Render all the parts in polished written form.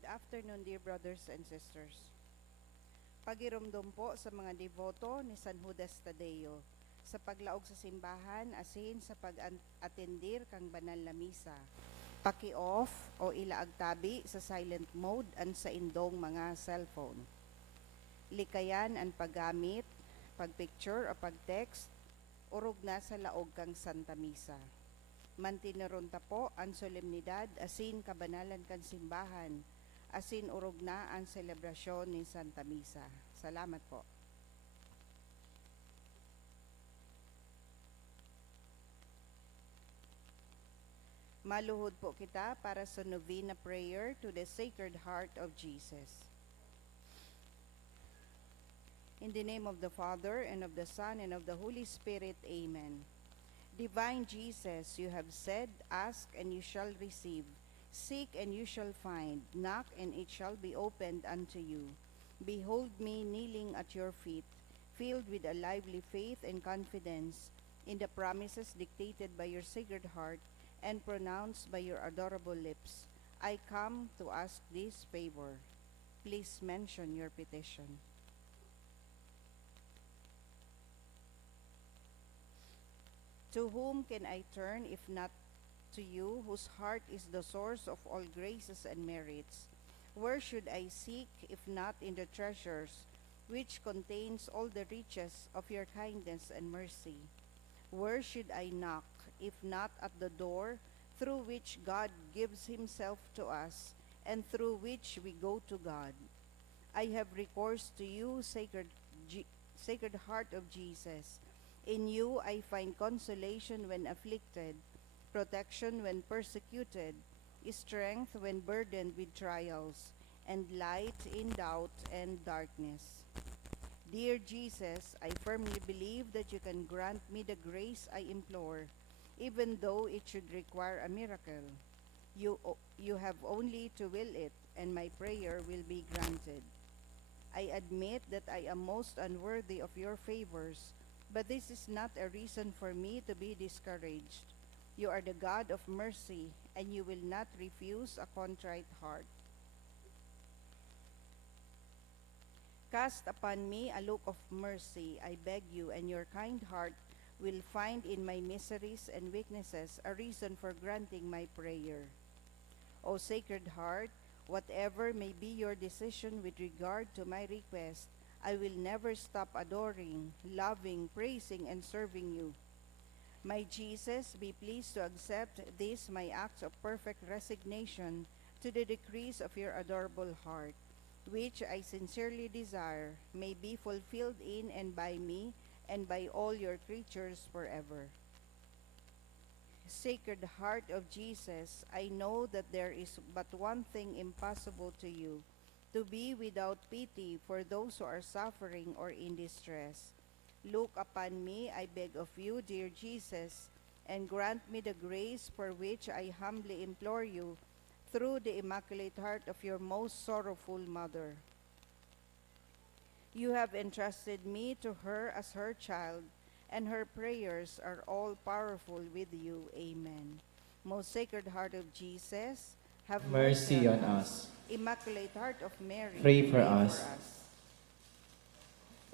Good afternoon, dear brothers and sisters. Pagirumdum po sa mga devoto ni San Judas Tadeo sa paglaog sa simbahan asin sa pag-atendir kang banal na misa. Paki-off o ilaag tabi sa silent mode and sa indong mga cellphone. Likayan ang paggamit, pagpicture o pagtext, urog na sa laog kang Santa Misa. Mantineron ta po ang solemnidad asin kabanalan kan simbahan, asin urog na ang selebrasyon ni Santa Misa. Salamat po. Maluhod po kita para sa novena prayer to the Sacred Heart of Jesus. In the name of the Father, and of the Son, and of the Holy Spirit, Amen. Divine Jesus, you have said, ask and you shall receive. Seek and you shall find. Knock and it shall be opened unto you. Behold me kneeling at your feet, filled with a lively faith and confidence in the promises dictated by your Sacred Heart and pronounced by your adorable lips. I come to ask this favor. Please mention your petition. To whom can I turn if not to you, whose heart is the source of all graces and merits? Where should I seek if not in the treasures which contains all the riches of your kindness and mercy? Where should I knock if not at the door through which God gives himself to us and through which we go to God? I have recourse to you, Sacred Heart of Jesus. In you I find consolation when afflicted, protection when persecuted, strength when burdened with trials, and light in doubt and darkness. Dear Jesus, I firmly believe that you can grant me the grace I implore, even though it should require a miracle. You have only to will it, and my prayer will be granted. I admit that I am most unworthy of your favors, but this is not a reason for me to be discouraged. You are the God of mercy, and you will not refuse a contrite heart. Cast upon me a look of mercy, I beg you, and your kind heart will find in my miseries and weaknesses a reason for granting my prayer. O Sacred Heart, whatever may be your decision with regard to my request, I will never stop adoring, loving, praising, and serving you. My Jesus, be pleased to accept these my acts of perfect resignation to the decrees of your adorable heart, which I sincerely desire may be fulfilled in and by me and by all your creatures forever. Sacred Heart of Jesus, I know that there is but one thing impossible to you, to be without pity for those who are suffering or in distress. Look upon me, I beg of you, dear Jesus, and grant me the grace for which I humbly implore you through the Immaculate Heart of your most sorrowful Mother. You have entrusted me to her as her child, and her prayers are all powerful with you. Amen. Most Sacred Heart of Jesus, have mercy on us. Immaculate Heart of Mary, Pray for us.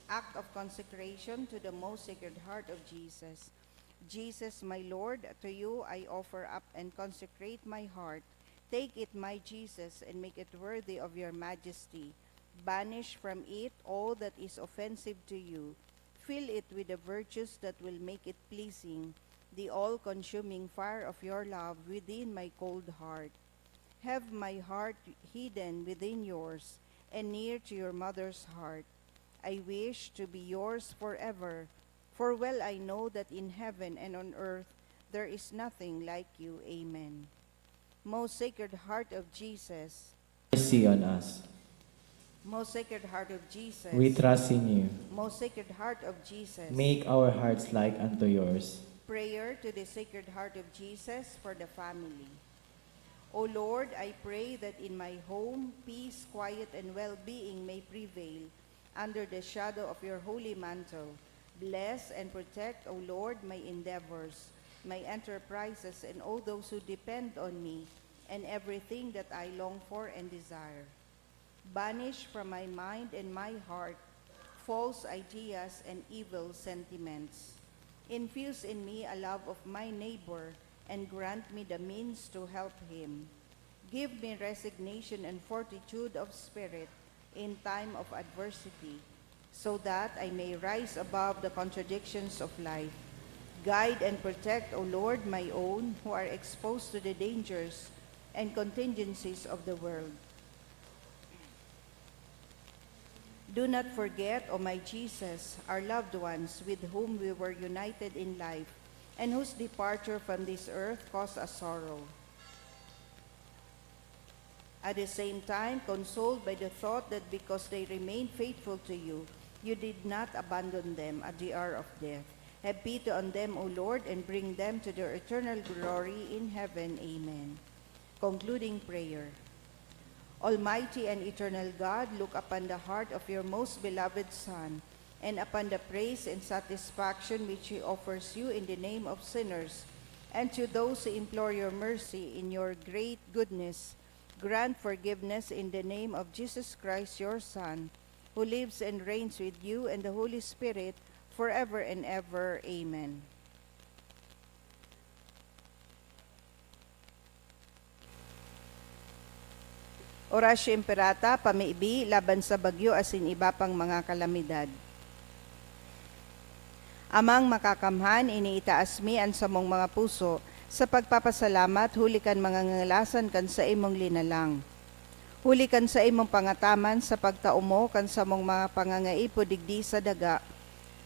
Act of consecration to the Most Sacred Heart of Jesus. Jesus, my Lord, to you I offer up and consecrate my heart. Take it, my Jesus, and make it worthy of your majesty. Banish from it all that is offensive to you. Fill it with the virtues that will make it pleasing, the all-consuming fire of your love within my cold heart. Have my heart hidden within yours and near to your mother's heart. I wish to be yours forever, for well I know that in heaven and on earth there is nothing like you. Amen. Most Sacred Heart of Jesus, Mercy on us. Most Sacred Heart of Jesus, We trust in you. Most Sacred Heart of Jesus, Make our hearts like unto yours. prayer to the Sacred Heart of Jesus for the family. O Lord, I pray that in my home, peace, quiet, and well-being may prevail under the shadow of your holy mantle. Bless and protect, O Lord, my endeavors, my enterprises, and all those who depend on me. and everything that I long for and desire. Banish from my mind and my heart false ideas and evil sentiments. Infuse in me a love of my neighbor and grant me the means to help him. Give me resignation and fortitude of spirit in time of adversity, so that I may rise above the contradictions of life. Guide and protect, O Lord, my own, who are exposed to the dangers and contingencies of the world. Do not forget, O my Jesus, our loved ones with whom we were united in life, and whose departure from this earth caused us sorrow. At the same time, consoled by the thought that because they remained faithful to you, you did not abandon them at the hour of death. Have pity on them, O Lord, and bring them to their eternal glory in heaven. Amen. Concluding prayer. Almighty and eternal God, look upon the heart of your most beloved Son, and upon the praise and satisfaction which he offers you in the name of sinners, and to those who implore your mercy in your great goodness, grant forgiveness in the name of Jesus Christ, your Son, who lives and reigns with you and the Holy Spirit, forever and ever. Amen. Orasyo Imperata, pamiibi, laban sa bagyo asin iba pang mga kalamidad. Amang makakamhan, iniitaas mi ang samong mga puso, sa pagpapasalamat, hulikan mga ngalasan kan sa imong linalang. Hulikan sa imong pangataman sa pagtaumo kan sa mong mga pangangaipo digdi sa daga,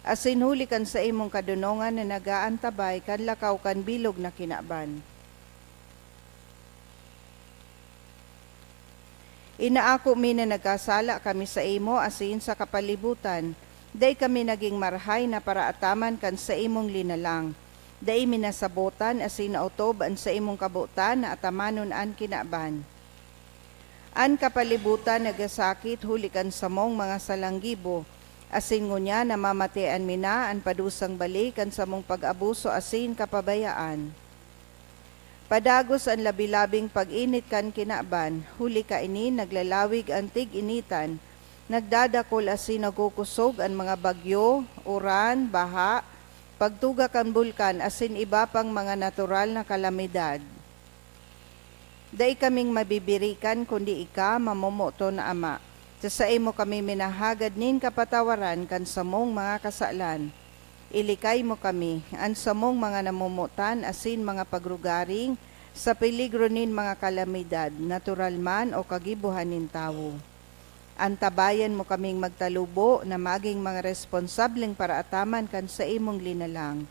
asin hulikan sa imong kadunongan na nagaantabay kan lakaw kan bilog na kinaban. Inaako mi na nagkasala kami sa imo asin sa kapalibutan, day kami naging marhay na paraataman kan sa imong linalang. Day minasabotan asin nautob an sa imong kabutan na atamanon an kinaban. An kapalibutan nagasakit hulikan sa mong mga salanggibo, asin ngunya namamatian mina an padusang balikan sa mong pag-abuso asin kapabayaan. Padagos ang labilabing pag-init kan kinaban, huli ka ini naglalawig ang tig-initan, nagdadakol asin nagukusog ang mga bagyo, uran, baha, pagtuga kan bulkan asin iba pang mga natural na kalamidad. Dai kaming mabibirikan kundi ika mamomoto na Ama. Sa imo kami minahagad nin kapatawaran kan samong mga kasalan. Ilikay mo kami, ang samong mga namumutan asin mga pagrugaring, sa peligro nin mga kalamidad, natural man o kagibuhan nin tawo. Antabayan mo kaming magtalubo na maging mga responsableng paraataman kan sa imong linalang.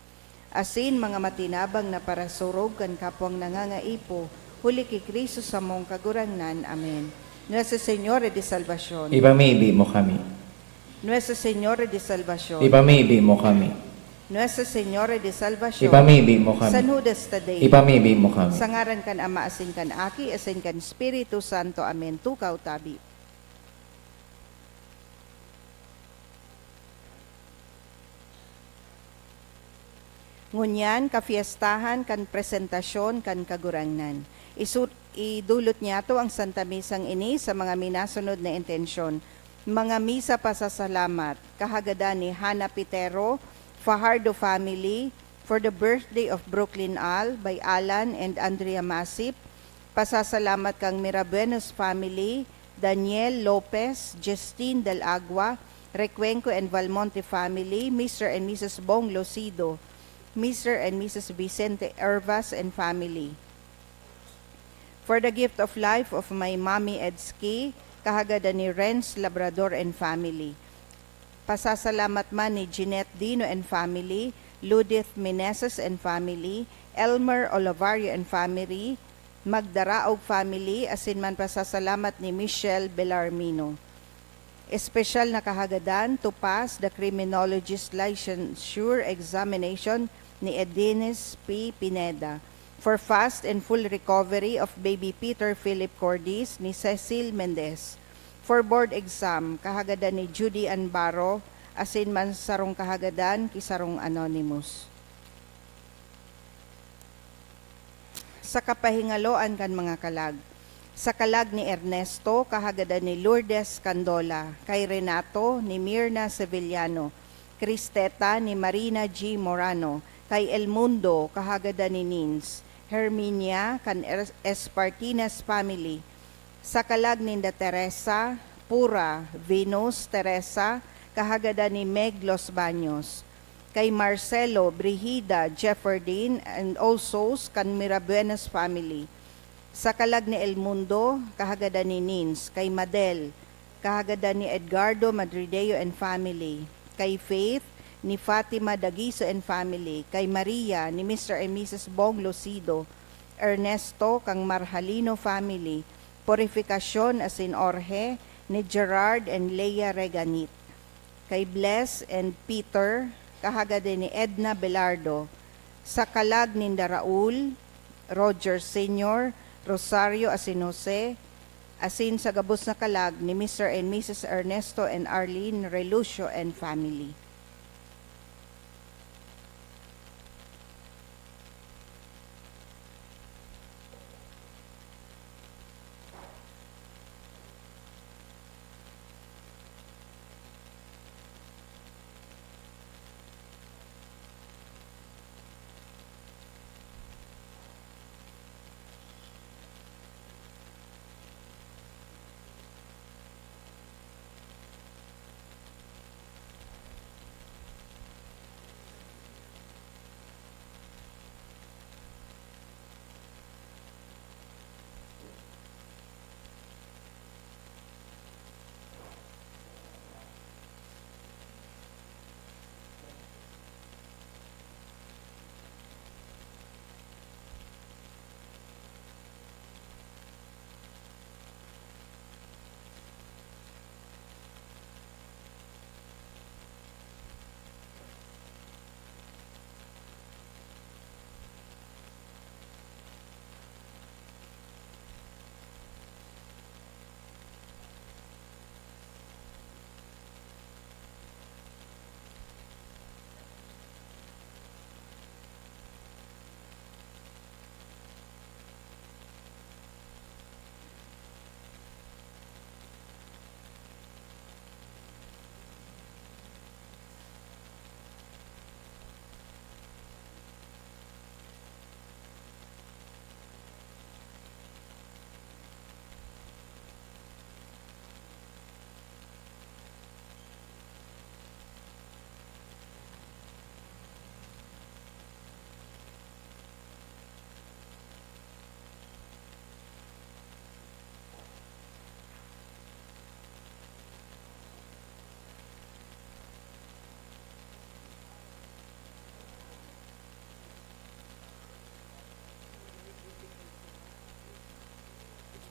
Asin mga matinabang na parasurog kan kapwang nangangaipo, huli kay Kristo sa mong kagurangnan. Amen. Nuestra Señora de Salvación. Ipamibig mo kami. Nuestra Señora de Salvación. Ipamibig mo kami. Nuestra Señora de Salvación. Ipamibig mo kami. San Judas Tadei. Ipamibig mo kami. Sa ngaran kan Ama asin kan Aki asin kan Espiritu Santo. Amen. Tukaw tabi. Ngunyan, kafiestahan, kan presentasyon, kan kagurangnan. Idulot niya to ang Santa Misang ini sa mga minasunod na intensyon. Mga misa pasasalamat, kahagada ni Hana Pitero, Fajardo family, for the birthday of Brooklyn Al by Alan and Andrea Masip. Pasasalamat kang Mirabuenos family, Daniel Lopez, Justine Del Agua, Recuenco and Valmonte family, Mr. and Mrs. Bong Losido, Mr. and Mrs. Vicente Ervas and family. For the gift of life of my mommy Edski, kahagada ni Renz Labrador and family. Pasasalamat man ni Jeanette Dino and family, Ludith Meneses and family, Elmer Olivario and family, Magdaraog family, asin man pasasalamat ni Michelle Bellarmino. Espesyal na kahagadan to pass the criminologist licensure examination ni Edines P. Pineda. For fast and full recovery of baby Peter Philip Cordis ni Cecil Mendez. For board exam, kahagadan ni Judy Anbaro, asin man sarong kahagadan, kisarong anonymous. sa kapahingaloan kan mga kalag. Sa kalag ni Ernesto, kahagada ni Lourdes Candola, kay Renato ni Mirna Sevillano, Cristeta ni Marina G. Morano, kay El Mundo, kahagada ni Nins, Herminia kan Espartinas family, sa kalag ni Teresa, Pura, Venus, Teresa, kahagada ni Meg Los Baños, kay Marcelo, Brigida, Jefferdine, and also kan Mirabuenas family, sa kalag ni El Mundo, kahagada ni Nins, kay Madel, kahagada ni Edgardo Madrideo and family, kay Faith, ni Fatima Dagiso and family, kay Maria, ni Mr. and Mrs. Bong Lucido, Ernesto, kang Marhalino family, Purificacion as in Orhe, ni Gerard and Leia Reganit, kay Bless and Peter, kahagada ni Edna Belardo, sa kalag ni Raul, Roger Sr., Rosario Asin Jose, asin sa gabos na kalag ni Mr. and Mrs. Ernesto and Arlene Relucio and family.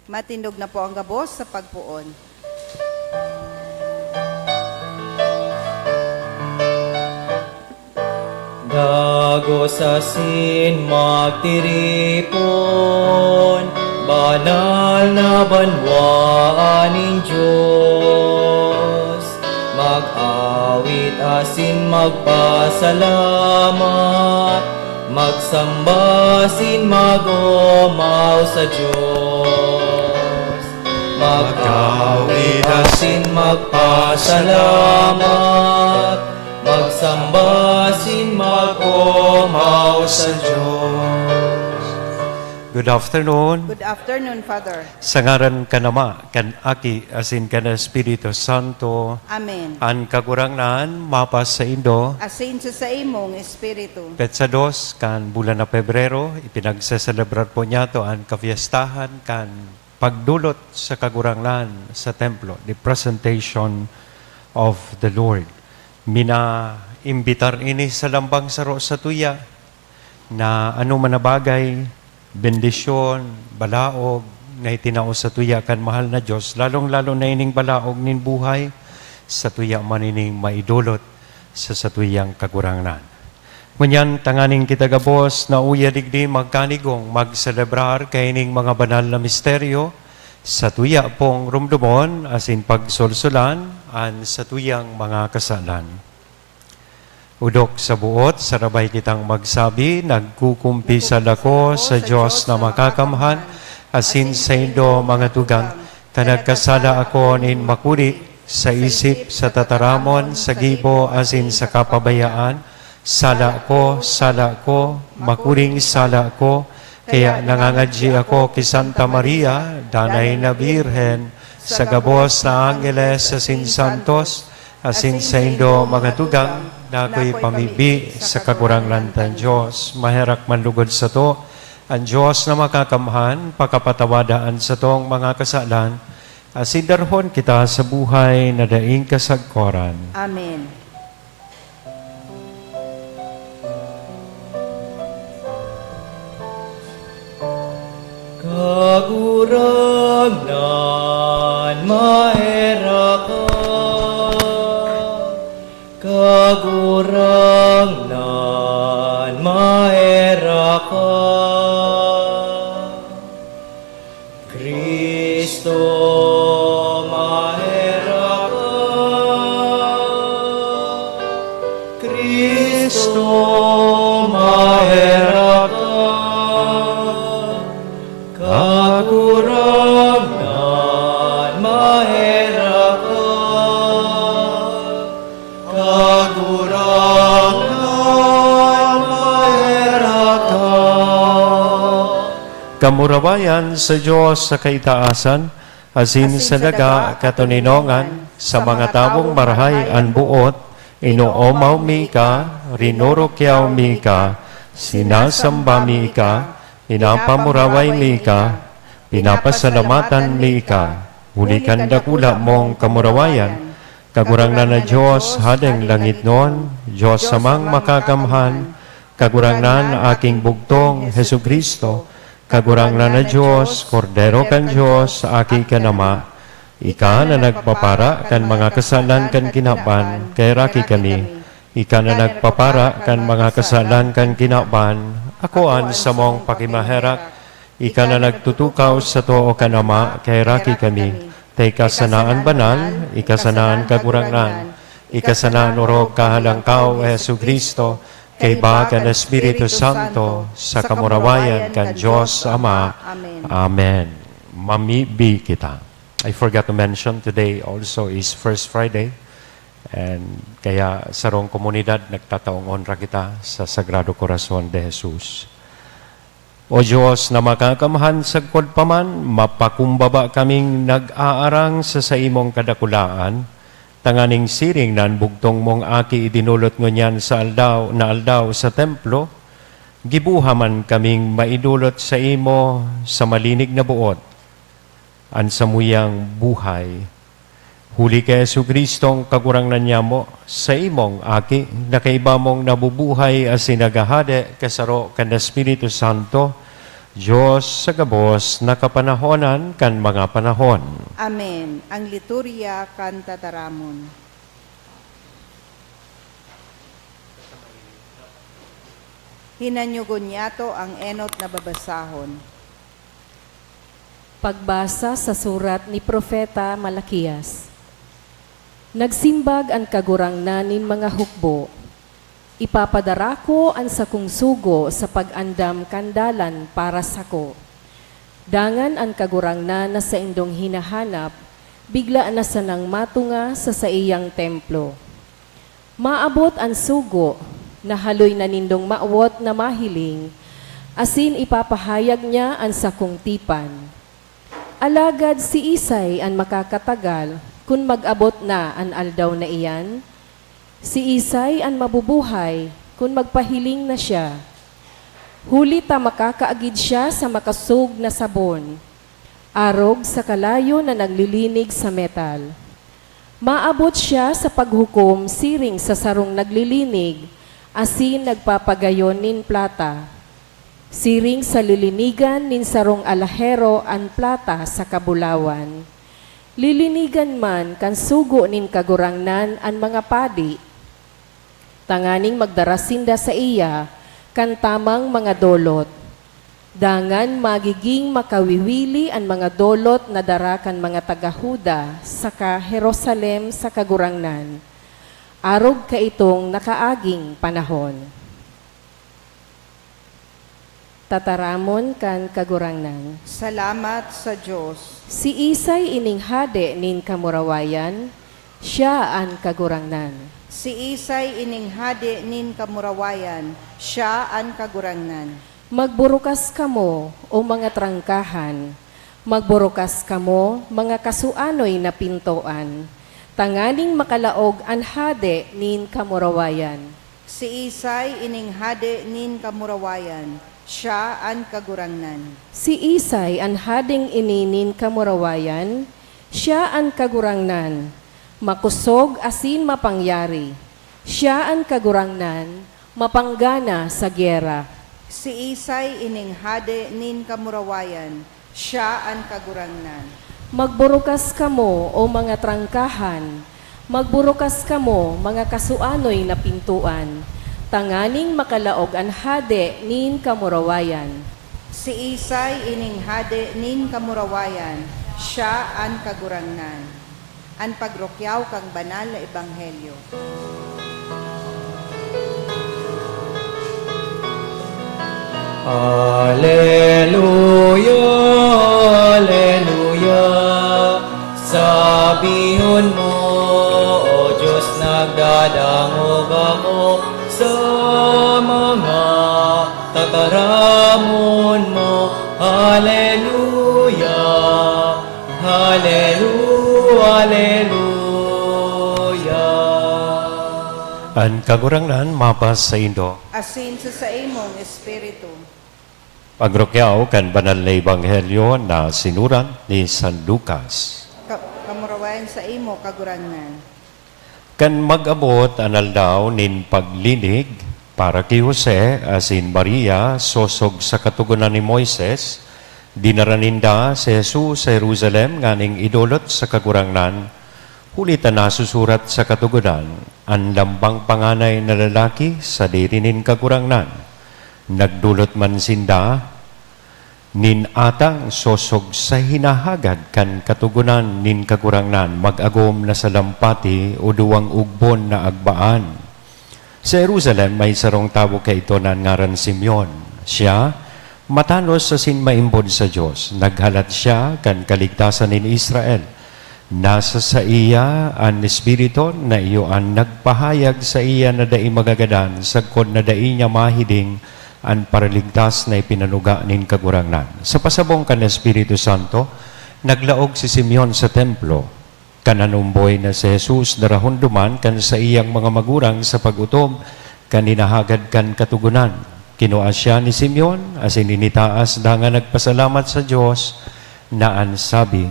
Matindog na po ang gabos sa pagpuon. Dagos asin magtiripon, banal na banwaan Diyos. Mag-awit asin magpasalamat, magsambasin magomaw sa Diyos. Mag-awit asin magpasalamat, magsambasin magomaw sa Diyos. Good afternoon. Good afternoon, Father. Sa ngaran ka nama, kan Aki, asin ka na Espiritu Santo, Amen. an kakurangnan, mapas sa Indo, Asin sa imong Espiritu. petsa dos, kan bulan na Pebrero, ipinagseselebrar po niya to ang kafiestahan, kan pagdulot sa kagurangnan sa templo, the presentation of the Lord. Mina-imbitar ini sa lambang saro sa tuya, na ano man na bagay, bendisyon, balaog, na itinao sa tuya kan mahal na Diyos, lalong-lalo na ining balaog nin buhay, sa tuya manining maidulot sa tuyang kagurangnan. Ngunyan, tanganing kita gabos na uya digdi magkanigong magselebrar kaining mga banal na misteryo sa tuya pong rumdumon asin pagsulsulan an sa tuyang mga kasalan. Udok sa buot, sarabay kitang magsabi, nagkukumpisal ako sa Diyos na makakamhan, asin sa indo mga tugang, kanagkasala ako nin makuri, sa isip, sa tataramon, sa gibo, asin sa kapabayaan, sala ko, makuring sala ko, kaya nangangadji ako kay Santa Maria, Danay na Birhen, sa gabos na Angeles, asin santos, asin sa indo mga tugang, na ako'y pamibi sa kaguranglan tan Diyos. Maherak manlugod sa to, ang Diyos na makakamhan, pakapatawadaan sa tong mga kasalan, asidarhon kita sa buhay na daing kasagkoran. Amen. Kagurangnan maeraka, kagurangnan maeraka, Kristo maeraka, Kristo maeraka, kagurangnan maheraka, kagurangnan maheraka. Kamurabayan sa Diyos sa kaitaasan, asin sa daga katuninongan, sa mga tabong marahay ang buot, inuomaw mi ka, rinurukyaw mi ka, sinasamba mi ka, pinapamuraway mi ka, pinapasalamatan mi ka, hulikan dakula mong kamurawayan, kagurangnan na Diyos, hadeng langit noon, Diyos samang makakamhan, kagurangnan aking bugtong Hesu Kristo, kagurangnan na Diyos, Kordero kan Diyos, aki kanama, ika na nagpapara kan mga kasalan kan kinaban, kay raki kami, ika na nagpapara kan mga kasalan kan kinaban, akoan sa mong pakimaherak, ika na nagtutukaw sa too kanama, kay raki kami, tay kasanaan banal, ikasanaan kagurangnan, ikasanaan orog kahalangkaw, Hesu Kristo, kay bagan na Espiritu Santo, sa kamurawayan kan Diyos Ama. Amen. Amen. Mamibi kita. I forgot to mention, today also is First Friday, and kaya sarong komunidad nagtataong honra kita sa Sagrado Corazon de Jesus. O Diyos na makakamhan sa paman, mapakumbaba kaming nag-aarang sa imong kadakulaan, tanganing siring nan bugtong mong aki idinulot ngunyan sa aldaw sa templo, gibuhaman kaming maidulot sa imo sa malinig na buot, an samuyang buhay. Huli kay Yesu Kristong kagurangnan niya mo sa imong aki, na kaiba mong nabubuhay as sinagahade kasaro kan Espiritu Santo, Diyos sa gabos na kapanahonan kan mga panahon. Amen. Ang liturya kan tataramon. Hinanyugon niyato ang enot na babasahon. Pagbasa sa surat ni Propeta Malakias. Nagsimbag ang kagurangnanin mga hukbo. Ipapadara ko ang sakong sugo sa pag-andam kandalan para sako. Dangan ang kagurangnan na sa indong hinahanap, bigla na sanang matunga sa iyang templo. Maabot ang sugo, na haloy na nindong maawot na mahiling, asin ipapahayag niya ang sakong tipan. Alagad si Isay ang makakatagal, kung mag-abot na ang aldaw na iyan. Si Isay ang mabubuhay, kung magpahiling na siya. Huli ta makakaagid siya sa makasug na sabon, arog sa kalayo na naglilinig sa metal. Maabot siya sa paghukom siring sa sarong naglilinig, asin nagpapagayon nin plata. Siring sa lilinigan nin sarong alahero an plata sa kabulawan. Lilinigan man kan sugo nin kagurangnan an mga padi. Tanganing magdarasinda sa iya kan tamang mga dolot. Dangan magiging makawiwili ang mga dolot na darakan mga taga-Huda saka Jerusalem sa kagurangnan. arog ka itong nakaaging panahon. Tataramon kan kagurangnan. Salamat sa Diyos. Si Isay ining hade nin kamurawayan, siya an kagurangnan. Si Isay ining hadi nin kamurawayan, siya an kagurangnan. Magburukas kamo o mga trangkahan, magburukas kamo mga kasuanoy na pintoan, tanganing makalaog an hade nin kamurawayan. Si Isay ining hadi nin kamurawayan, siya an kagurangnan. Si Isay an hading ininin kamurawayan, siya an kagurangnan. Makusog asin mapangyari, siya ang kagurangnan, mapanggana sa gyera. Si Isay ining hadi nin kamurawayan, siya ang kagurangnan. Magburukas kamo o mga trangkahan, magburukas kamo mga kasuanoy na pintuan, tanganing makalaog ang hade nin kamurawayan. Si Isay ining hadi nin kamurawayan, siya ang kagurangnan. An pagrokyaw kang banal na ebanghelyo. Alleluia, Alleluia. Sabihon mo, O Diyos, nagdadangog ako sa mga tataramon mo. Alleluia, Alleluia, Alleluia. An kagurangnan mapas sa Indo. Asin sa imong espiritu. Pagrokyaw kan banal na ebanghelyo na sinurat ni San Lucas. Kamurawayan sa imo kagurangnan. Kan mag-abot anal daw nin paglinig para kay Jose asin Maria sosog sa katugunan ni Moises, dinaraninda si Jesus sa Jerusalem nganing idolot sa kagurangnan, hulitan na susurat sa katugunan, ang lambang panganay na lalaki sa dirinin kagurangnan. Nagdulot man sinda, nin atang sosog sa hinahagad kan katugunan nin kagurangnan, mag-agom na sa lampati o duwang ugbon na agbaan. Sa Jerusalem may sarong tabo kay ito na ngaran Simeon. Siya, matanos sa sinmaimbod sa Diyos, naghalat siya kan kaligtasan nin Israel. Nasa sa iya ang Espiritu na iyo ang nagpahayag sa iya na dai magagadan, sagkod na dai niya mahiding ang paraligtas na ipinanuga nin kagurangnan. Sa pasabong kan Espiritu Santo, naglaog si Simeon sa templo. Kananumboy na si Jesus darahon duman kan sa iyang mga magurang sa pagutom, kaninahagad kan katugunan. Kinuha siya ni Simeon, asin initaas da nga nagpasalamat sa Diyos, na ang sabi,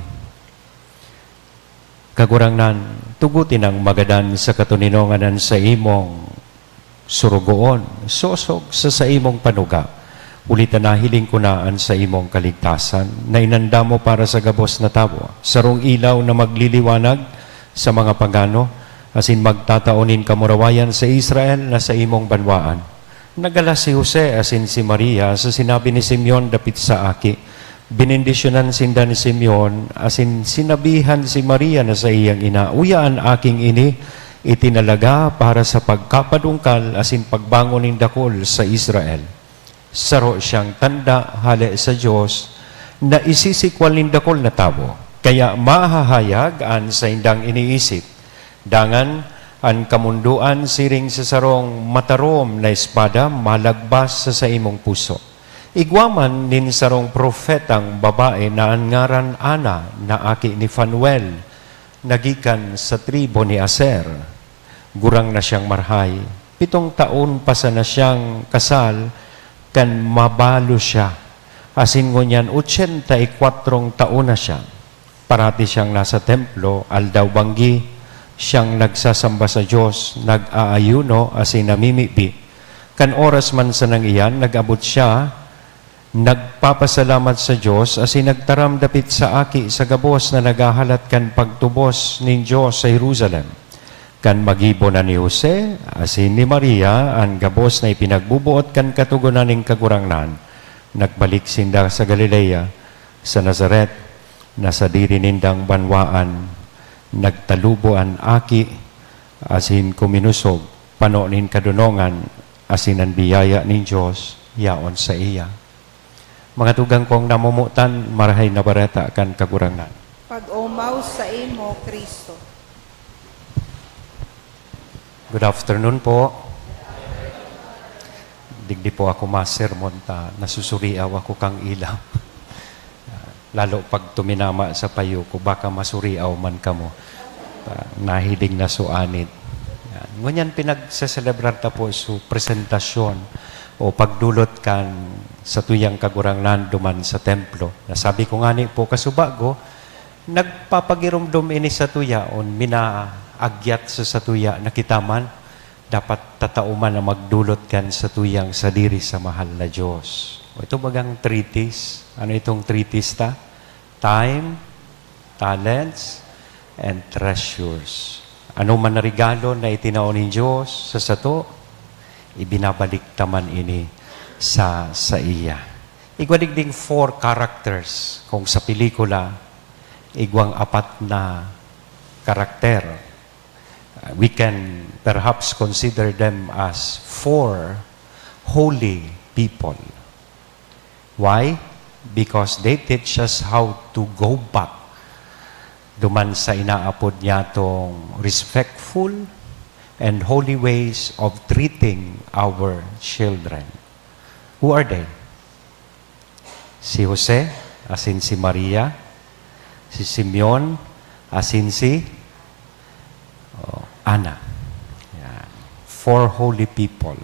kagurangnan, tugutin ang magadan sa katuninonganan sa imong surugoon, sosog sa imong panuga. Ulitan na hiling kunaan sa imong kaligtasan, na inanda mo para sa gabos na tabo, sarong ilaw na magliliwanag sa mga pagano, asin magtataonin kamurawayan sa Israel na sa imong banwaan. Nagala si Jose asin si Maria sa sinabi ni Simeon dapit sa aki. Binindisyonan sinda ni Simeon asin sinabihan si Maria na sa iyang ina, uyaan aking ini, itinalaga para sa pagkapadungkal asin pagbangon ng dakol sa Israel. Saro siyang tanda hali sa Diyos na isisikwal ng dakol na tabo. Kaya mahahayag an sa indang iniisip. Dangan an kamunduan siring sa sarong matarom na espada malagbas sa imong puso. Igwaman nin sarong propetang babae na angaran Ana na aki ni Fanuel, nagikan sa tribo ni Aser. Gurang na siyang marhay. 7 taon pa sa na siyang kasal, kan mabalo siya. Asin ngunyan, 84 taon na siya. Parati siyang nasa templo, aldaw banggi, siyang nagsasamba sa Diyos, nag-aayuno, asin namimipi. Kan oras man sa nang iyan, nag-abot siya, nagpapasalamat sa Diyos, asin nagtaram dapit sa aki sa gabos na nagahalat kan pagtubos nin Diyos sa Jerusalem. Kan magibo na ni Jose, asin ni Maria, ang gabos na ipinagbubuot kan katugunan ning kagurangnan. Nagbalik sinda sa Galilea, sa Nazaret, na sa diri nindang banwaan, nagtalubo ang aki, asin kuminusog, panonin kadunongan, asin ang biyaya ni Diyos, yaon sa iya. Mga tugang kong namumutan, marahay na barata kan kagurangan. Pag-umaw sa imo, Kristo. Good afternoon po. Digdi po ako masermon ta, nasusuriaw ako kang ilaw. Lalo pag tuminama sa payo ko, baka masuriaw man kamo. Nahiling na suanid. Ngunyan pinagsaselebrar ta po su presentasyon o pagdulot kan sa tuyang kagurangnan duman sa templo. Nasabi ko nga ni po kasubago, nagpapagirumdum ini sa tuya on minaagyat sa satuya na kitaman, dapat tatauman na magdulot kan sa tuyang sadiri sa mahal na Diyos. O ito bagang treatise. Ano itong treatise ta? Time, talents, and treasures. Ano man na regalo na itinao ni Diyos sa sato, ibinabalik taman ini sa iya. Igwadigding 4 characters kung sa pelikula, igwang 4 na karakter. We can perhaps consider them as 4 holy people. Why? Because they teach us how to go back duman sa inaapod niya tong respectful and holy ways of treating our children. Who are they? Si Jose, asin si Maria, si Simeon, asin si Ana. Yan. 4 holy people.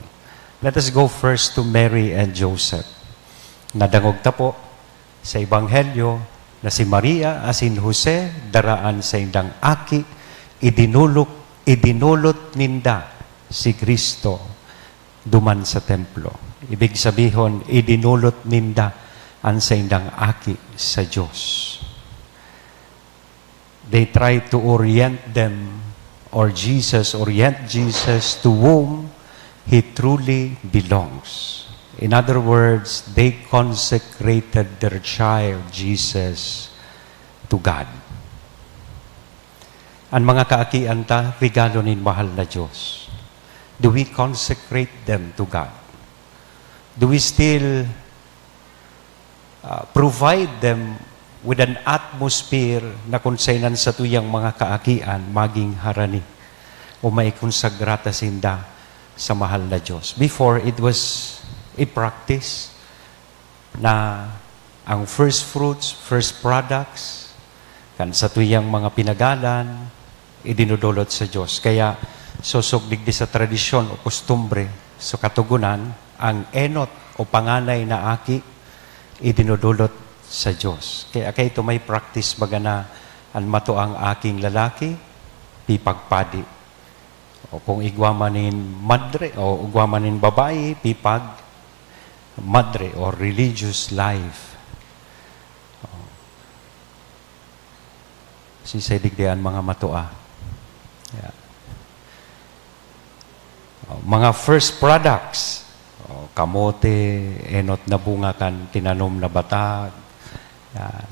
Let us go first to Mary and Joseph. Nadangog ta po sa Ebanghelyo na si Maria asin Jose daraan sa indang aki idinulot ninda si Kristo duman sa templo. Ibig sabihin idinulot ninda ang sa indang aki sa Diyos. They try to orient them or orient Jesus to whom He truly belongs. In other words, they consecrated their child, Jesus, to God. Ang mga kaakian ta, regalo ni mahal na Diyos. Do we consecrate them to God? Do we still provide them with an atmosphere na konsainan sa tuyang mga kaakian, maging harani, o maikonsagrata sinda sa mahal na Diyos? Before, it was a practice na ang first fruits, first products, kan sa tuyang mga pinagalan, idinudulot sa Diyos. Kaya, susugdig di sa tradisyon o kostumbre, sa katugunan, ang enot o panganay na aki, idinudulot sa Diyos. Kaya ito may practice baga na ang mato ang aking lalaki, pipagpadi. O kung igwamanin madre o igwamanin babae, pipag madre or religious life. Sisadigdian mga matua. Yeah. Mga first products, kamote, enot na bunga kan tinanom na batag. Yeah.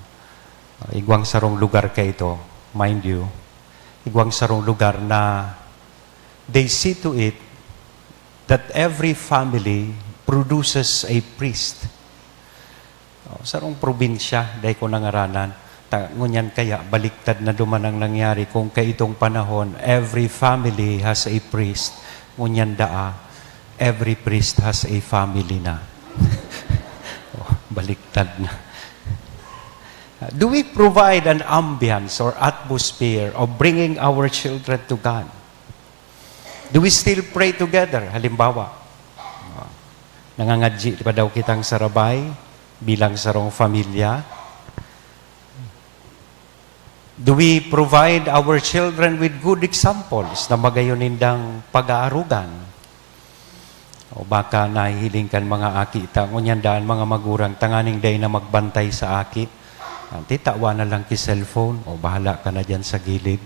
Igwang sarong lugar ka ito, mind you, igwang sarong lugar na they see to it that every family produces a priest. Sarong probinsya, dahil ko nangaranan, ngunyan kaya, baliktad na duman ang nangyari. Kung kaitong panahon, every family has a priest. Ngunyan daa, every priest has a family na. Baliktad na. Do we provide an ambience or atmosphere of bringing our children to God? Do we still pray together? Halimbawa, nangangadji pa daw kitang sarabay bilang sarong familia. Do we provide our children with good examples na magayon nindang pag-aarugan? O baka nahihiling kan mga aki, ngunyan daan mga magurang, tanganing day na magbantay sa aki. Titawa na lang ki cellphone, o bahala ka na dyan sa gilid.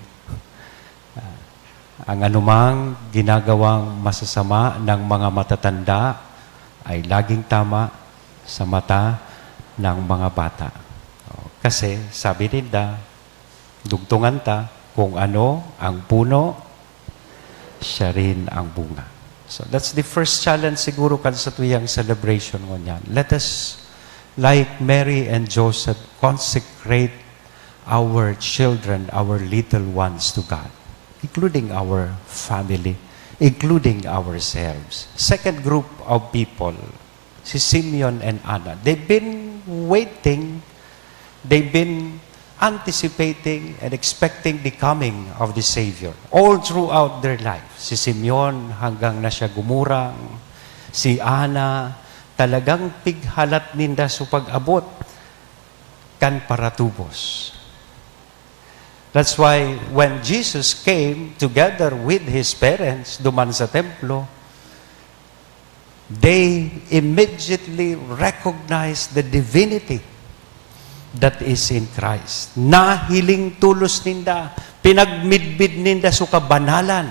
Ang anumang ginagawang masasama ng mga matatanda ay laging tama sa mata ng mga bata. Kasi sabi nila, dugtungan ta kung ano ang puno siya rin ang bunga. So that's the first challenge siguro kan sa tuyang celebration mo niyan. Let us, like Mary and Joseph, consecrate our children, our little ones to God, including our family, including ourselves. Second group of people, si Simeon and Anna. They've been waiting, they've been anticipating and expecting the coming of the Savior all throughout their life. Si Simeon hanggang na siya gumurang, si Ana talagang pighalat ninda sa pag-abot kan paratubos. That's why when Jesus came together with His parents duman sa templo, they immediately recognized the divinity that is in Christ. Nahiling tulos ninda, pinagmidbid ninda sa kabanalan,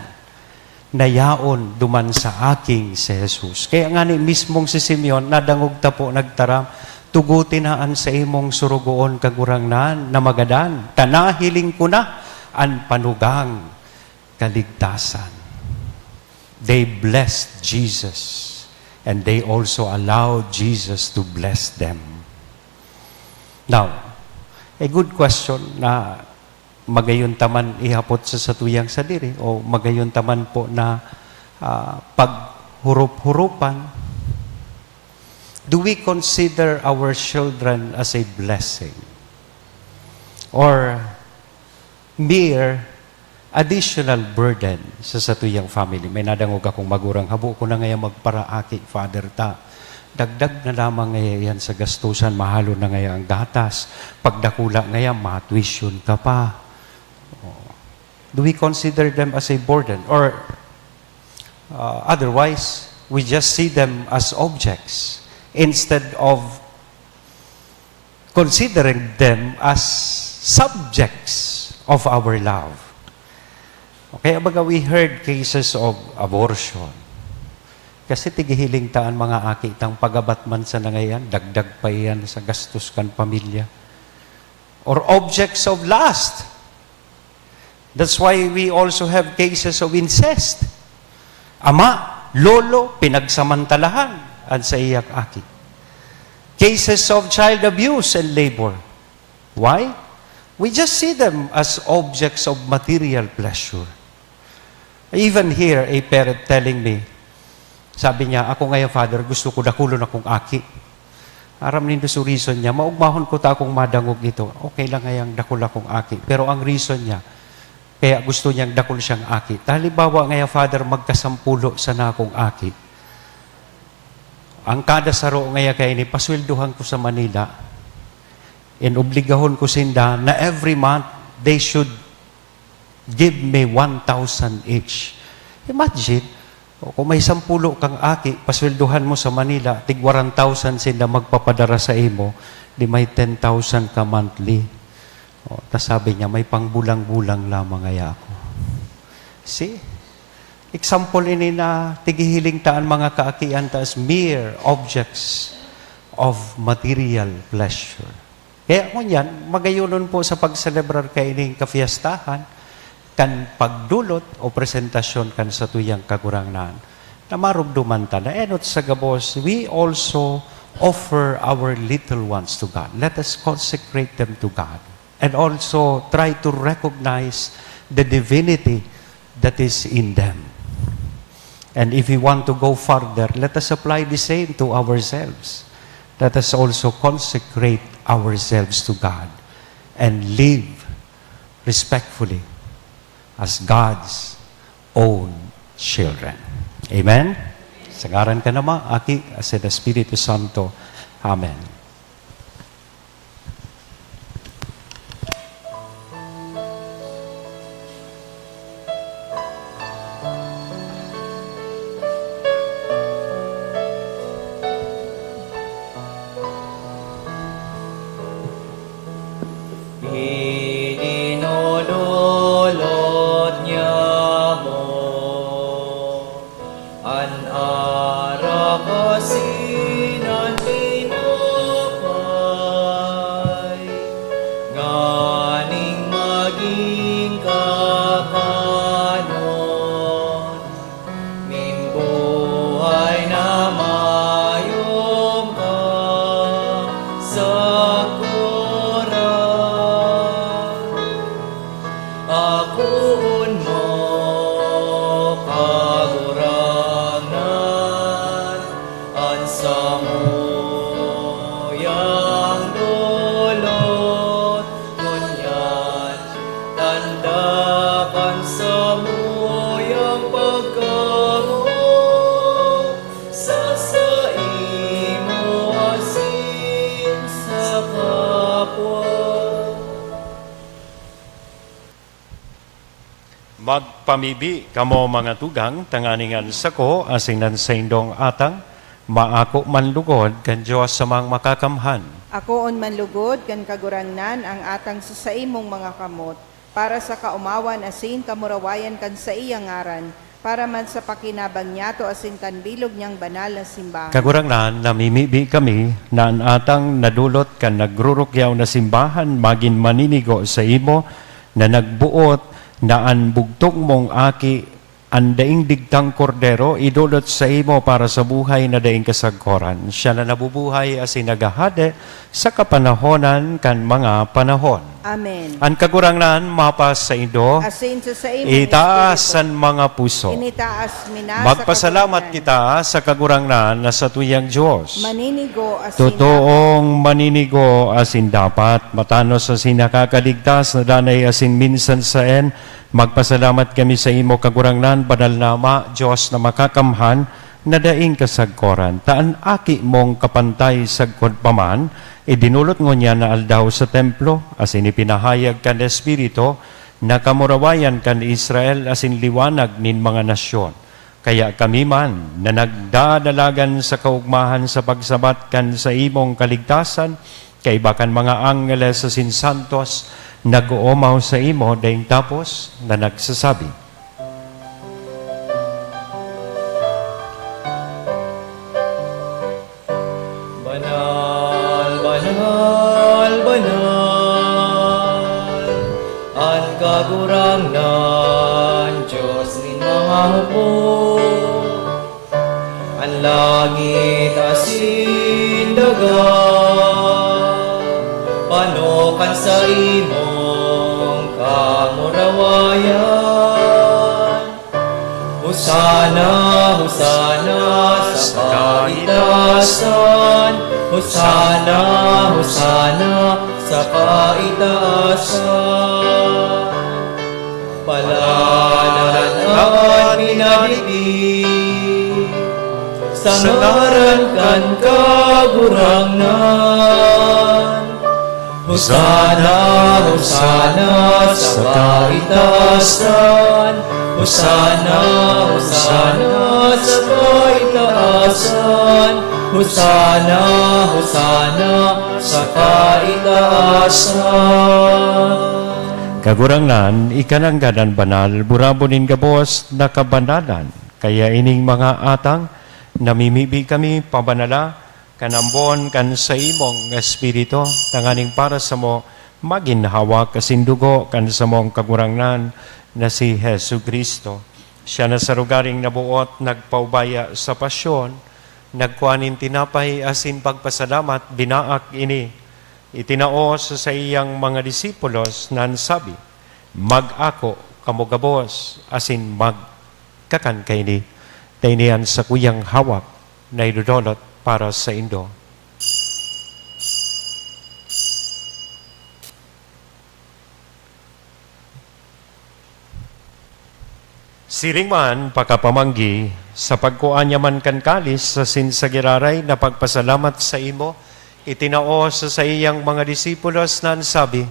na yaon duman sa aking si Jesus. Kaya nga ni mismong si Simeon, nadangog tapo nagtaram, tugutinaan sa imong surugoon kagurangnan na magadan, tanahiling ko na ang panugang kaligtasan. They blessed Jesus, and they also allowed Jesus to bless them. Now, a good question na magayon taman ihapot sa satuyang sadiri o magayon taman po na paghurup-hurupan, do we consider our children as a blessing or mere additional burden sa satuyang family? May nadangog akong magurang, habo ko na ngayon magparaaki, Father ta. Dagdag na lamang ngayon sa gastusan, mahalo na ngayon ang gatas. Pagdakula ngayon, matuition ka pa. Do we consider them as a burden? Or otherwise, we just see them as objects instead of considering them as subjects of our love. Okay, baga we heard cases of abortion. Kasi tigihiling taan mga aki tang pagabat man sa nangayan, dagdag pa yan sa gastos kan pamilya. Or objects of lust. That's why we also have cases of incest. Ama, lolo, pinagsamantalahan at sa iyak aki. Cases of child abuse and labor. Why? We just see them as objects of material pleasure. I even hear a parent telling me, sabi niya, ako ngayon, Father, gusto ko dakulon akong aki. Aram nindo sa reason niya, maugmahon ko ta akong madangog nito. Okay lang ngayang dakul akong aki. Pero ang reason niya, kaya gusto niyang dakul siyang aki. Halimbawa ngayon, Father, magkasampulo sa na akong aki. Ang kada saro ngayon kaya ini, pasweldohan ko sa Manila. And obligahon ko sinda na every month, they should give me 1,000 each. Imagine, kung may 10 kang aki, pasweldohan mo sa Manila, tig 1,000 sila magpapadara sa imo, di may 10,000 ka monthly. Tapos sabi niya, may pangbulang-bulang lamang ngaya ako. See? Example ini na tigihiling taan mga kaakian as mere objects of material pleasure. Kaya kung yan, magayunon po sa pagselebrar kaining kafiestahan, kan pagdulot o presentasyon kan sa tuyang kagurangnan na marugduman ta na enot sa gabos, we also offer our little ones to God. Let us consecrate them to God and also try to recognize the divinity that is in them. And if we want to go further, let us apply the same to ourselves. Let us also consecrate ourselves to God and live respectfully as God's own children. Amen? Sa ngaran ka naman, aki, as in the Espiritu Santo. Amen. Ininululot niya mo an arakasin tinapay nganing maging kakanon pamibi kamo mga tugang tanganingan sako asinan sa indong atang maako man lugod kan Dios sa mga makakamhan. Ako on manlugod kan kagurangnan ang atang sa imong mga kamot para sa kaumawan asin kamurawayan kan sa iyang ngaran para man sa pakinabang niyato asin kan bilog niyang banal na simbahan. Kagurangnan, namimibi kami na ang atang nadulot kan nagrurukyaw na simbahan magin maninigo sa imo na nagbuot na ang bugtong mong aki ang daing digtang kordero idulot sa imo para sa buhay na daing kasagkoran. Siya na nabubuhay as nagahade sa kapanahonan kan mga panahon. Amen. Ang kagurangnan mapas sa indo, Asin sa imong itaas espiritu, ang mga puso. initaas mina Magpasalamat sa kita sa kagurangnan na sa tuyang Diyos. maninigo asin Totoong maninigo asin dapat, matanos asin nakakaligtas na danay asin minsan sa en, magpasalamat kami sa imo kagurangnan, banal na Ama, Diyos na makakamhan, na daing kasagkoran. Taan aki mong kapantay sagkod paman, idinulot ngo niya na aldaw sa templo, asin ipinahayag kan Espiritu, na kamurawayan kan Israel asin liwanag nin mga nasyon. Kaya kami man na nagdadalagan sa kaugmahan sa pagsabat kan sa imong kaligtasan, kay bakan mga angeles asin santos, nag-uumaw sa imo daing tapos na nagsasabi. Banal, banal, banal, ang kagurangnan, Diyos rin mga hukbo, ang langit asin daga, panokan sa imong kamurawayan. Hosana, Hosana sa kaitaasan. Hosana, Hosana sa kaitaasan. Palalaan minalipig sa ngaran kan kagurangnan. Hosana, Hosana sa kaitaasan. Hosana, Hosana sa kaitaasan. Hosana, Hosana sa kaitaasan. Kagurangnan, ikananggadan banal, burabonin gabos na kabanalan. Kaya ining mga atang, namimibi kami pabanala, kanambon kan sa imong espiritu, tanganing para sa mo, maginhawa kasindugo kan sa mong kagurangnan na si Hesu Kristo. Siya na sa rugaring nabuot, nagpaubaya sa pasyon, nagkuanin tinapay asin pagpasalamat, binaak ini. Itinaos sa iyang mga disipulos na sabi, mag-ako kamugabos asin magkakan kayni, tainian sa kuyang hawak na idudolot para sa indo. Siring man pakapamanggi sa pagkuanya man kan kalis sa sinsagiraray na pagpasalamat sa imo, itinaos sa iyang mga disipulos na sabi,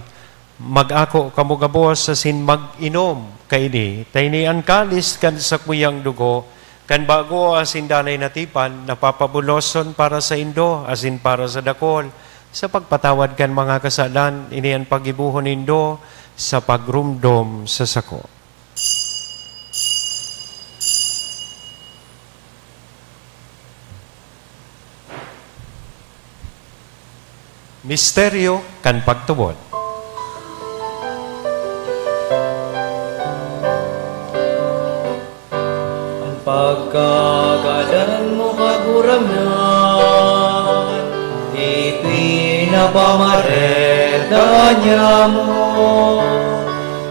mag-ako kamugabos asin mag-inom kaini, taini ang kalis kan sa kuyang dugo, kan bago asin danay natipan, napapabuloson para sa indo, asin para sa dakol, sa pagpatawad kan mga kasalan, ini ang pagibuhon indo, sa pagrumdom sa sako. Misteryo kan pagtuwod. Ang pagkagalan mo kagurangnan, ipinapamareda niya mo.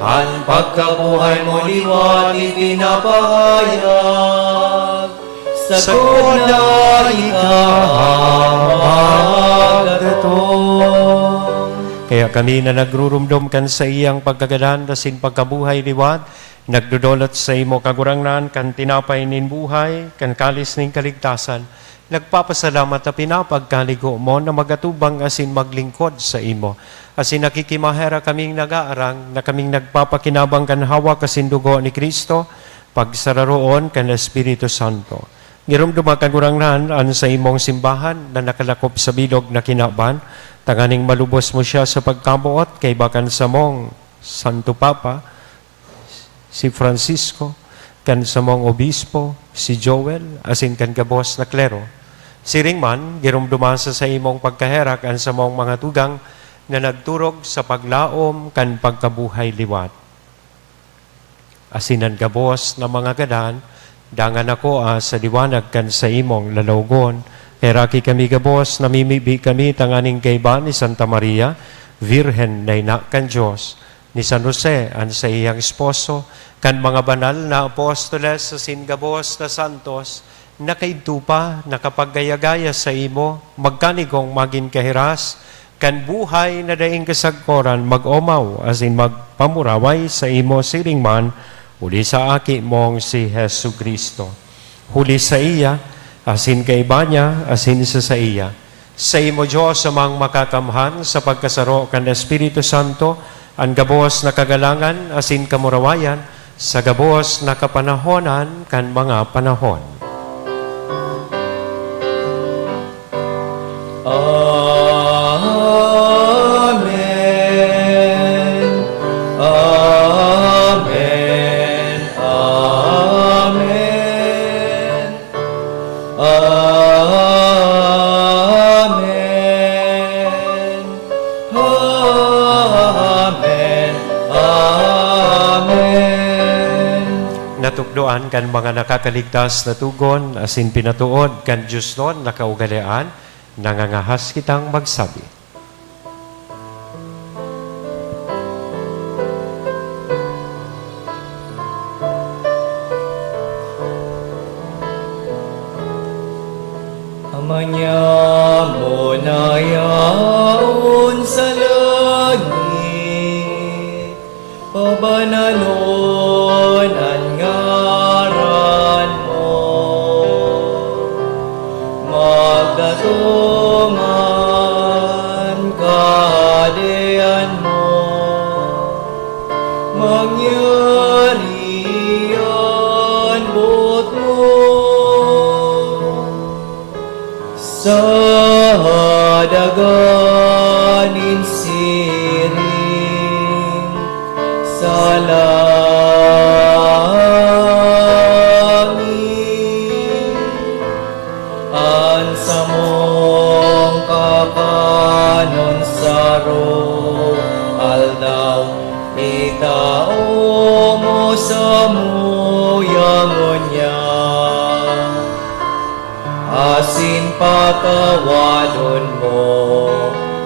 Ang pagkabuhay mo liwat ipinapahayag, sa kuna ikahagatong. Kaya kami na nagrurumdom sa iyang pagkagalan dasin pagkabuhay liwat, nagdudolot sa imo kagurangnan kan tinapay nin buhay, kan kalis nin kaligtasan, Nagpapasalamat na pinapagkaligo mo na magatubang asin maglingkod sa imo. Asin nakikimahera kaming nag-aarang na kaming nagpapakinabang kan hawak asin dugo ni Kristo, pagsararoon kan Espiritu Santo. Ngirumduma kagurangnan an sa imong simbahan na nakalakop sa bilog na kinaban, tanganing malubos mo siya sa pagkabuot kay bakan sa mong Santo Papa, si Francisco, kan sa mong obispo, si Joel, asin kan gabos na klero. Siring man, girumdumasa sa imong pagkaherak an sa mong mga tugang na nagturog sa paglaom kan pagkabuhay liwat. Asinan gabos na mga gadan, dangan ako sa liwanag kan sa imong lalawgon, kay raki kami gabos, namimibi kami tanganing kayban ni Santa Maria, Virhen na ina kan Diyos, ni San Jose an sa iyang esposo, kan mga banal na apostoles sa singabos na santos, nakaidtupa, nakapaggaya-gaya sa imo, magkanigong maging kahiras, kan buhay na daing kasagkoran, mag-omaw, asin magpamuraway sa imo siring man, uli sa aki mong si Hesu Kristo. Huli sa iya, asin kaiba niya, asin sa iya. Sa imo Diyos amang makakamhan sa pagkasaro kan Espiritu Santo, ang gabos na kagalangan, asin kamurawayan, sa gabos na kapanahonan kan mga panahon. Amen. Amen. Amen. Amen. Amen. Amen. Natukdoan kan mga nakakaligtas na tugon, asin pinatuod kan Diyos noon nakaugalian, nangangahas kitang magsabi. Amanya mo na yaon sa langit, pabanalon ang ngaran mo, magdatungan kahadean mo, mangyari ang buot mo, sa daganin siring sa langit, ang samong kakanon saro aldaw itao mo sa muyangon niya, asin patawadon mo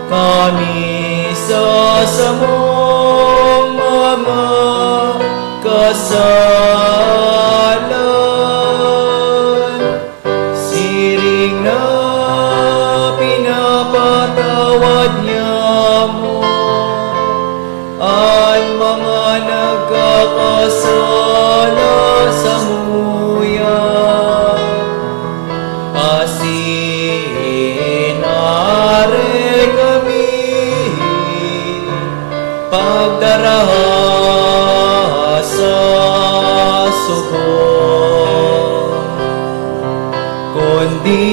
kami sa samong mga kasalan, siring na pinapatawad niya mo ang mga nagkakasala sa muyan, asin are kami pagdaraha sa sugon, kundi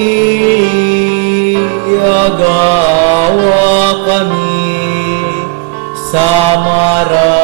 agawa kami sa maraon.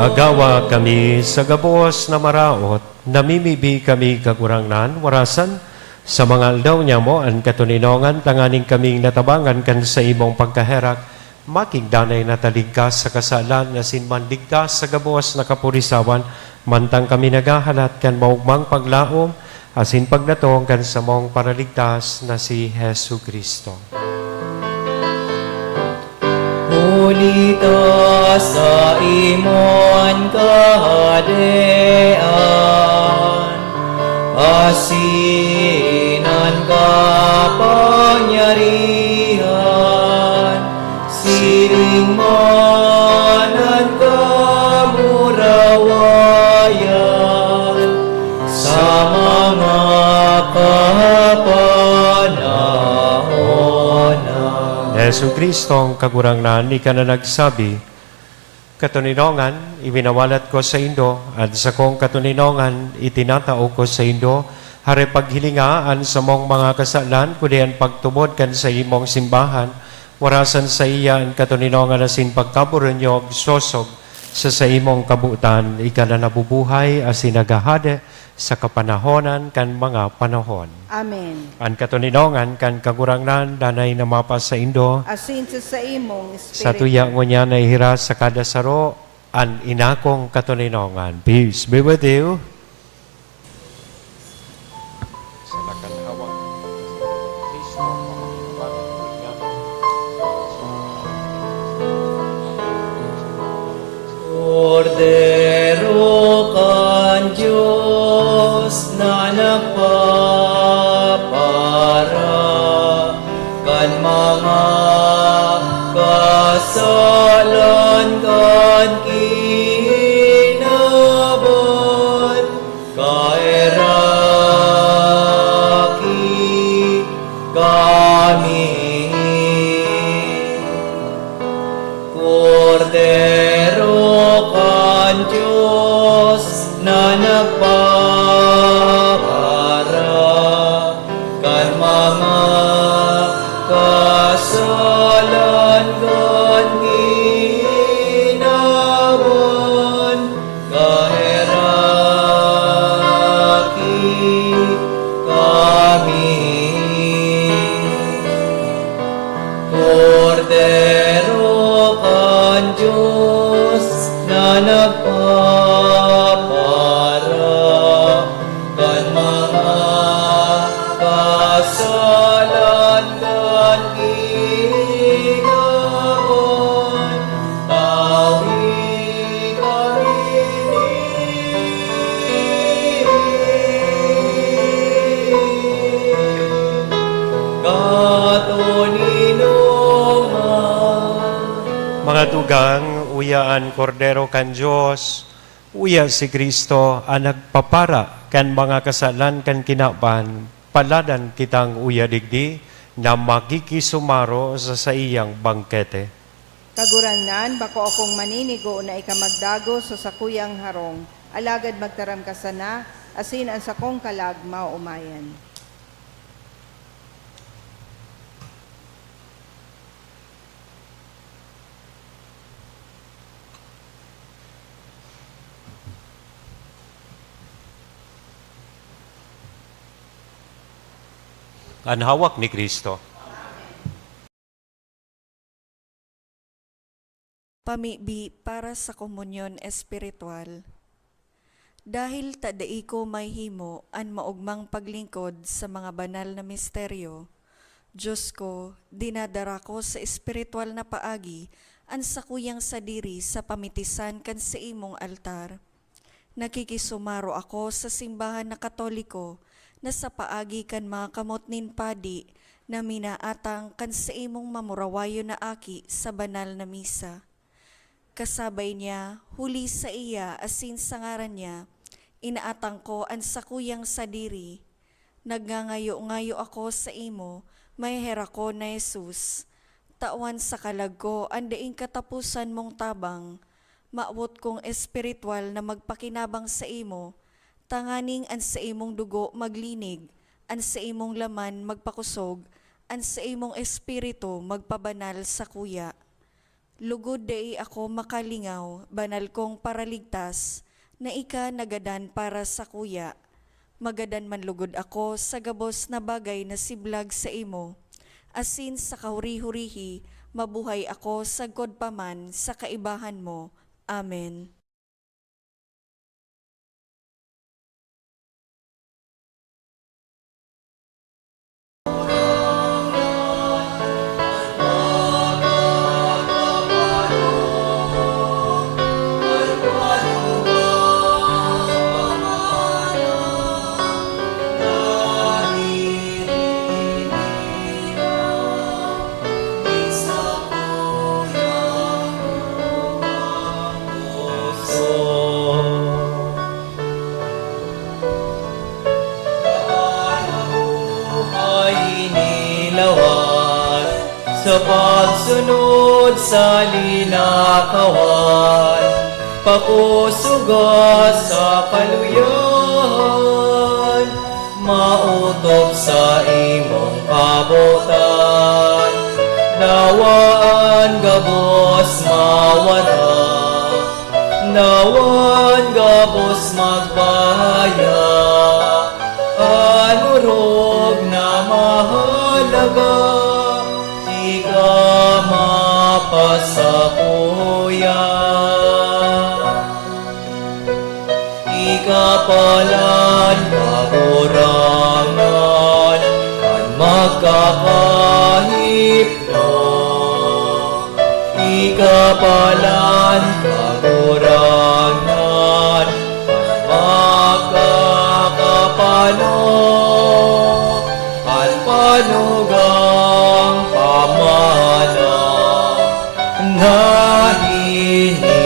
Agawa kami sa gabos na maraot, namimibi kami kagurangnan, warasan, sa mga aldaw niya mo, ang katuninongan, tanganing kaming natabangan kan sa imong pagkaherak, makigdanay na taligkas sa kasalan, na sinmandigkas sa gabos na kapurisawan, mantang kami nagahalat kan maugmang paglaom, asin pagdatong kan sa mong paraligtas na si Hesu Kristo. Ulita sa imon kahadean, asinan kapangyarihan, siring manan kamurawayan, Yesu Kristong kagurangnan, ni ka na nagsabi, katuninongan, ibinawalat ko sa Indo, at sa kong katuninongan, itinatao ko sa Indo, hari paghilingaan sa mong mga kasalan, kudian pagtubod kan sa imong simbahan, warasan sa iya ang katuninongan asin pagkaburunyog, sosog, sa imong kabutan, ika na nabubuhay, asin nagahade, sa kapanahonan kan mga panahon. Amen. Ang katuninongan kan kagurangnan, danay na mapas sa Indo, Asin sa imong espiritu. sa tuya mo niya na ihira sa kada saro, ang inakong katuninongan. Peace be with you. Cordero kan Diyos na nagpapara kan mga kasalan kan kinaban kairaki kami. Cordero kan Diyos na nagpapara kan mga kasalan kan ginawan kaheraki kami. Cordero kan Diyos na nagpapara kan mga kasalan kan ginawan, tawi kami katuninongan. Mga tugang, uyaan kordero kan Diyos, uya si Kristo, ang nagpapara kan mga kasalan kan kinaban, paladan kitang uya digdi, na makikisumaro sa iyang bangkete. Kagurangnan, bako akong maninigo na ikamagdago sa sakuyang harong. Alagad magtaram ka sana, asin ang sakong kalag maumayan. Ang hawak ni Kristo. Pamibi para sa komunyon espiritual. Dahil tadai ko may himo an maugmang paglingkod sa mga banal na misteryo, Diyos ko, dinadara ko sa espiritual na paagi an sakuyang sadiri sa pamitisan kan sa imong altar. Nakikisumaro ako sa simbahan na Katoliko na sa paagi kan mga kamot nin padi na minaatang kan sa imong mamurawayo na aki sa banal na misa. Kasabay niya, huli sa iya asin sa ngaran niya, inaatang ko ang sakuyang sadiri. Nagngangayo-ngayo ako sa imo, may hera ko na Jesus. Tawan sa kalag ko, andaing katapusan mong tabang. Maawot kong espiritual na magpakinabang sa imo, tanganing an sa imong dugo maglinig, an sa imong laman magpakusog, an sa imong espiritu magpabanal sa kuya. Lugod dai ako makalingaw, banal kong paraligtas, na ika nagadan para sa kuya. Magadan man lugod ako sa gabos na bagay na siblag sa imo. Asin sa kahuri-hurihi, mabuhay ako sa godpaman sa kaibahan mo. Amen. sa pagsunod sa linakawan, pakusuga sa kaluyan, mautob sa imong kabutan, nawaan gabos mawala, nawaan gabos magbaya, anurog na mahalaga, di ka mapasapuya. Ikapalan kakurangan at magkakahipno. Ikapalan kakurangan at magkakapano at panugang pamana na hinihinaw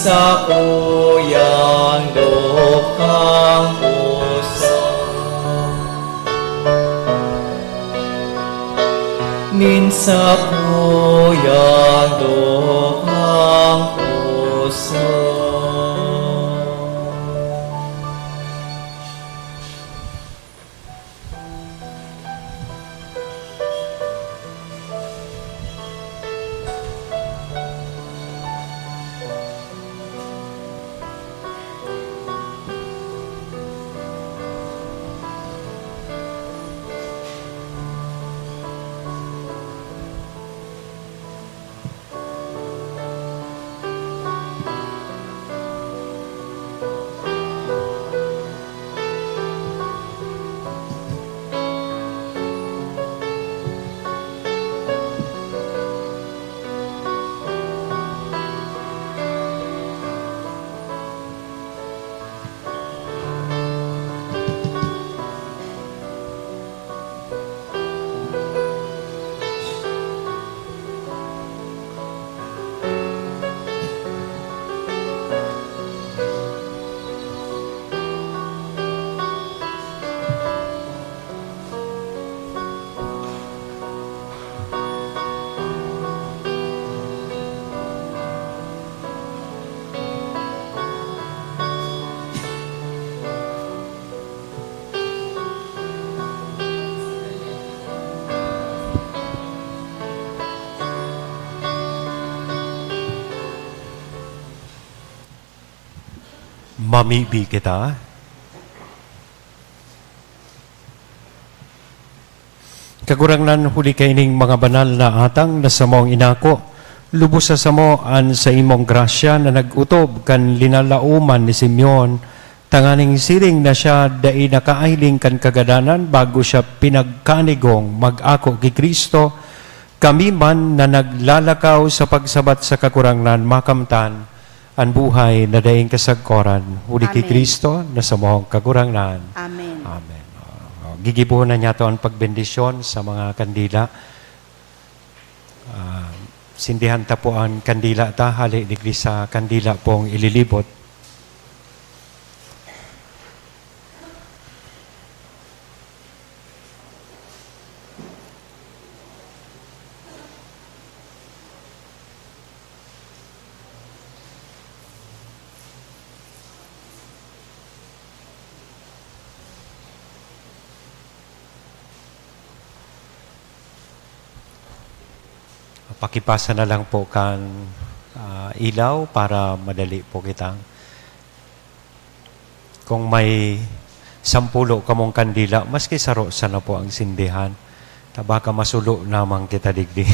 sa kuyang dokang puso. Minsa kuyang dokang puso. Mamibi kita. Kagurangnan huli kaining mga banal na atang na sa mong inako, lubos sa samoan sa imong grasya na nagutob kan linalauman ni Simeon, tanganing siring na siya dai nakaailing kan kagadanan bago siya pinagkanigong mag-ako kay Kristo, kami man na naglalakaw sa pagsabat sa kakurangnan makamtan, ang buhay na daing kasagkoran, huli kay Amen. Kristo na sa mong kakurangnan. Amen. Amen. Gigibuhon na niya to ang pagbendisyon sa mga kandila. Sindihan ta po ang kandila ta, hali digli sa kandila pong ililibot. Pakipasa na lang po kan ilaw para madali po kita. Kung may 10 kamong kandila, maski saro sana po ang sindihan. Baka masulo namang kita digdi.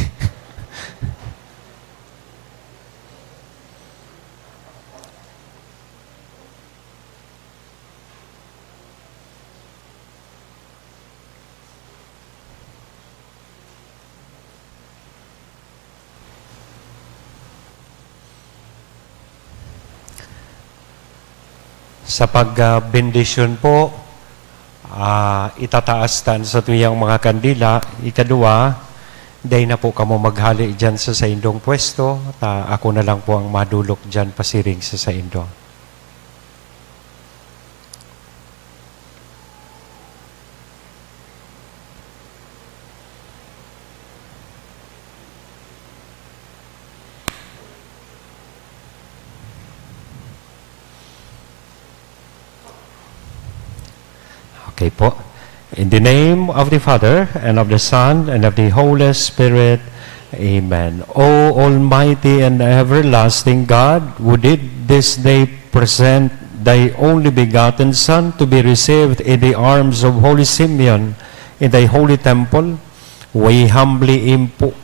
Sa pagbendisyon po, itataas tan sa tuyang mga kandila. Ikadua, day na po kamo maghali dyan sa saindong pwesto. Ako na lang po ang madulok dyan pasiring sa saindo. Okay po. In the name of the Father, and of the Son, and of the Holy Spirit, Amen. O Almighty and everlasting God, who did this day present thy only begotten Son to be received in the arms of Holy Simeon in thy holy temple, we humbly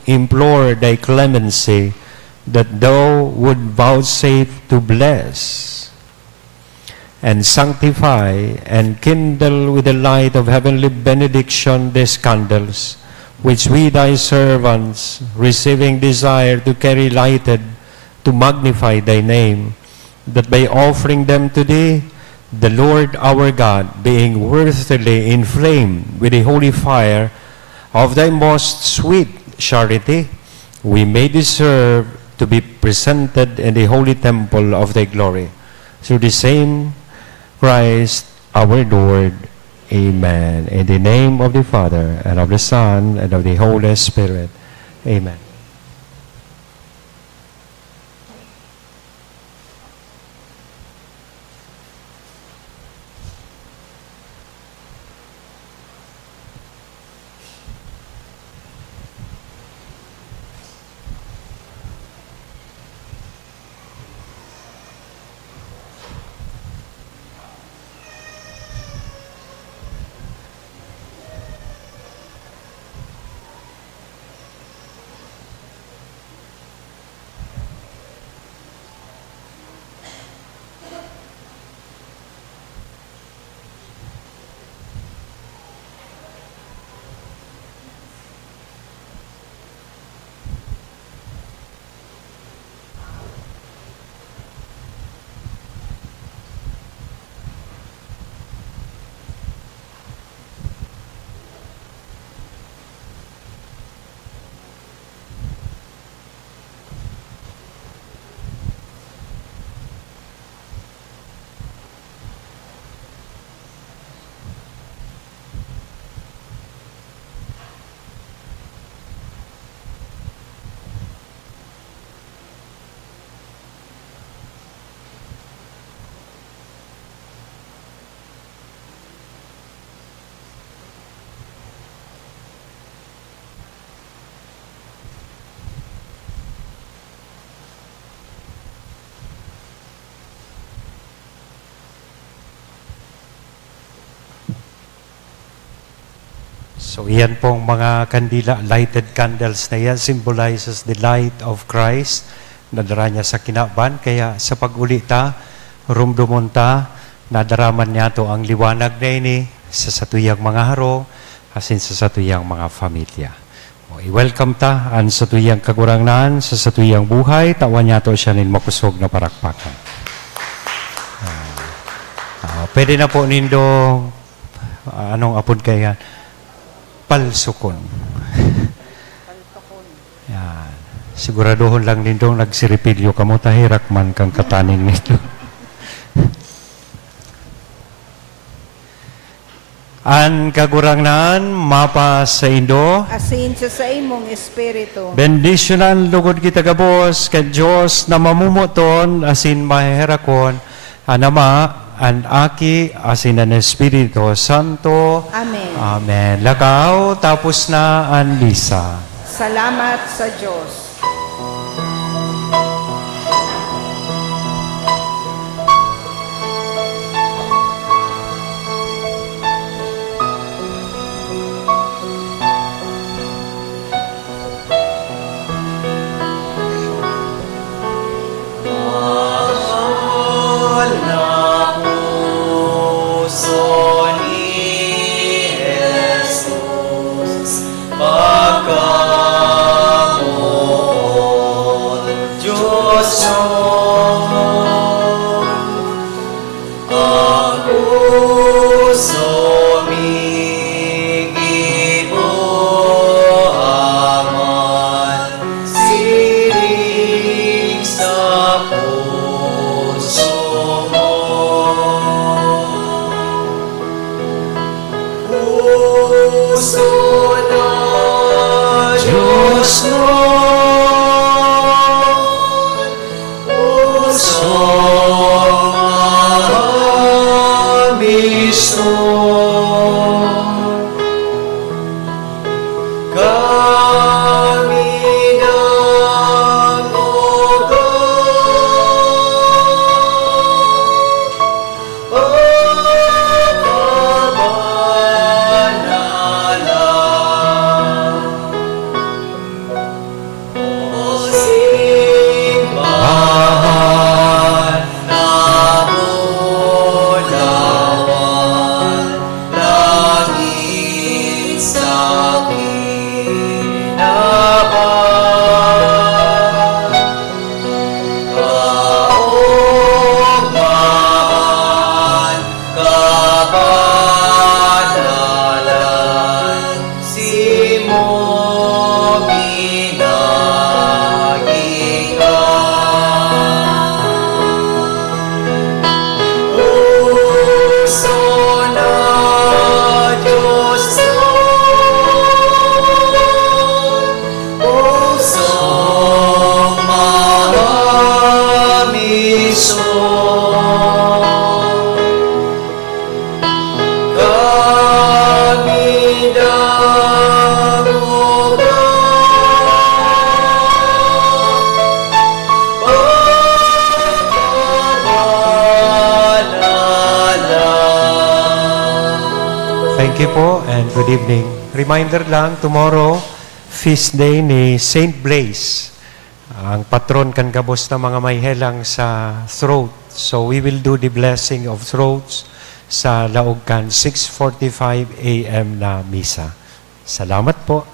implore thy clemency, that thou would vouchsafe to bless and sanctify and kindle with the light of heavenly benediction these candles, which we thy servants, receiving desire to carry lighted, to magnify thy name, that by offering them to thee, the Lord our God, being worthily inflamed with the holy fire of thy most sweet charity, we may deserve to be presented in the holy temple of thy glory. Through the same Christ our Lord. Amen. In the name of the Father, and of the Son, and of the Holy Spirit. Amen. So yan pong mga kandila, lighted candles na yan, symbolizes the light of Christ na dara niya sa kinaban. Kaya sa pag-ulita, rumdumunta, nadaraman niya to ang liwanag na ini sa satuyang mga haro, asin sa satuyang mga pamilya. I-welcome ta ang satuyang kagurangnan, sa satuyang buhay, tawan niya to siya nin makusog na parakpakan. Pwede na po nindo, anong apod kaya? Palsukon. Yan. Siguraduhon lang nindong nagsiripilyo kamo tahirak man kang kataning nito. An kagurangnan mapa sa Indo. Asin siya sa imong espiritu. Bendisyonan lugod kita gabos kay Dios na mamumuton asin mahiherakon anama an aki asin an Espiritu Santo. Amen. Amen. Lakaw, tapos na ang misa. Salamat sa Diyos. Kristo and good evening. Reminder lang, tomorrow, feast day ni Saint Blaise, ang patron kan gabos na mga may helang sa throat. So we will do the blessing of throats sa Laogkan, 6:45 a.m. na misa. Salamat po.